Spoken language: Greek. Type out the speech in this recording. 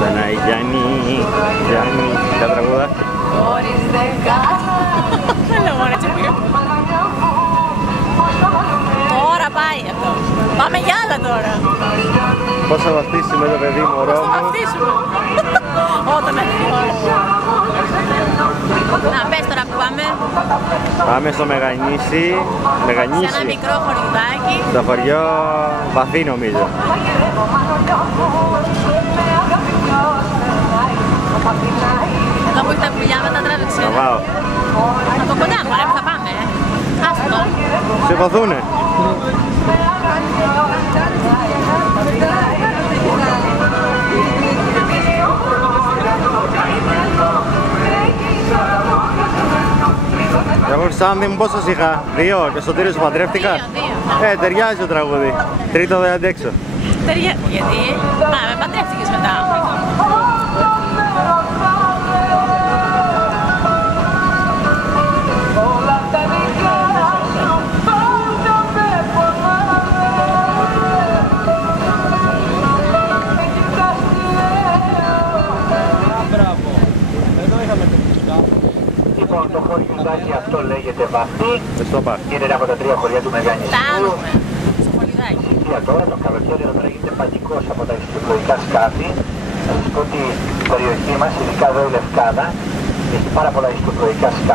Στενά η Γιάννη, ποια τραγούδα. Χωρίς δεκάνα. Έλα μωρέ τσεπίο. Τώρα πάει αυτό. Πάμε για άλλα τώρα. Πώς θα βαφτίσουμε το παιδί μωρό μου. Πώς θα βαφτίσουμε. Όταν έρθει η ώρα. Να πες τώρα που πάμε. Πάμε στο Μεγανήσι. Σε ένα μικρό χωριουδάκι. Το χωριό Βαθύ νομίζω. Εδώ που έχει τα πουλιά με τα τράβηξε. Θα πάω. Από κοντά μωρέ που θα πάμε. Άστο τώρα. Σε βοθούνε. Εγώ Σάνδη μου πόσος είχα, 2 και στο τέλος σου παντρεύτηκα. 2. Ταιριάζει το τραγούδι. Τρίτο δεν αντέξω. Ταιριάζει. Γιατί? Με παντρεύτηκες μετά. Λοιπόν, το χωριουδάκι αυτό λέγεται Βαθύ. Είναι ένα από τα 3 χωριά του Μεγανησίου. Φτάνουμε στο χωριουδάκι. Τώρα το καλοκαίρι εδώ πέρα γίνεται παγικός από τα ιστιοπλοϊκά σκάφη. Θα σας πω ότι η περιοχή μας, ειδικά εδώ η Λευκάδα, έχει πάρα πολλά ιστιοπλοϊκά σκάφη.